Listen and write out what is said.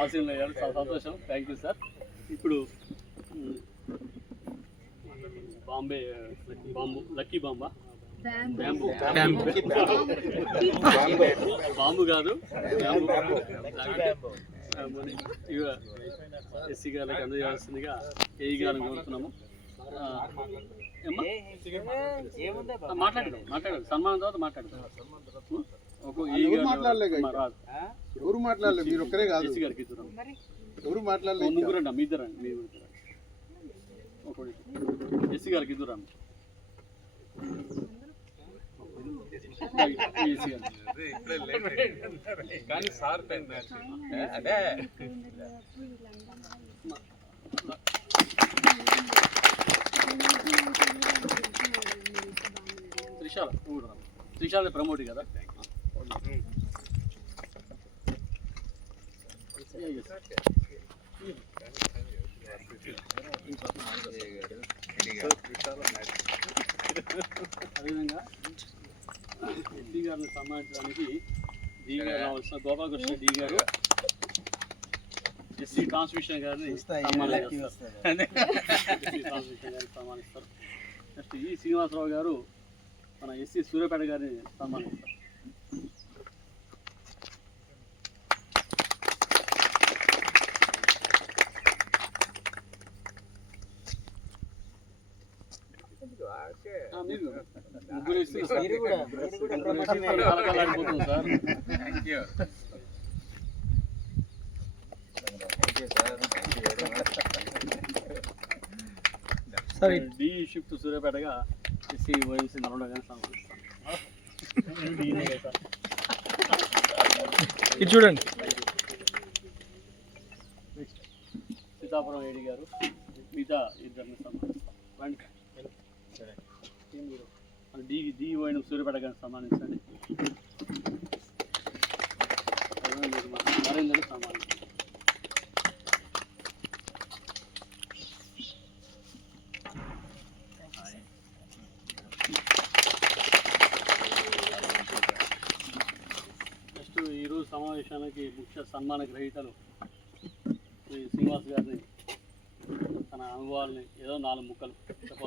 ఆశీర్వాదం అయ్యారు చాలా సంతోషం థ్యాంక్ యూ సార్ ఇప్పుడు బాంబే బాంబు? లక్కీ బాంబా బాంబు కాదు ఎస్సీ గారికి అందజేయాల్సిందిగా ఏఈ గారిని కోరుతున్నాము. మాట్లాడదాం మాట్లాడదాం సన్మానం తర్వాత మాట్లాడదాం ఎవరు మాట్లాడలేక ఎవరు మాట్లాడలేదు మీరు ఒక్కరే కాదు. ఎవరు మాట్లాడలేదు ముగ్గురు అండి మీ ఇద్దరు మీ ఒకటి ఎస్సీ గారికి ఇద్దరు గారు కానీ సార్ అదే. త్రిశాల. త్రిశాల ప్రమోట్ కదా. అదేవిధంగా ఎస్పీ గారిని సన్మానించడానికి డీ గారు రావాల్సిన గోపాలకృష్ణ డీ గారు ఎస్సీ ట్రాన్స్మిషన్ గారిని సన్మానిస్తారు ఎస్సీ ట్రాన్స్మిషన్ గారిని సన్మానిస్తారు నెక్స్ట్ ఈ శ్రీనివాసరావు గారు మన ఎస్సీ సూర్యాపేట గారిని సన్మానిస్తారు ఆ, మీరు ముగ్గురు ఎస్సీ సార్. ముగ్గురు ఎస్సీ సార్ కలకలాడిపోతుంది సార్ థ్యాంక్ యూ సరే. డి షిఫ్ట్ సూర్యాపేటగా ఎస్సీ ఓఎంసీ నల్గొండ గారిని సన్మానిస్తాను ఇది చూడండి. సీతాపురం ఏడి గారు మిగతా ఇద్దరిని సన్మానిస్తాం రండి ఏం పోయిన మన డి డి ఓఎన్ నెక్స్ట్ ఈరోజు సమావేశానికి ముఖ్య సన్మాన గ్రహీతలు శ్రీ శ్రీనివాస్ గారిని తన అనుభవాల్ని ఏదో నాలుగు ముక్కలు చెప్ప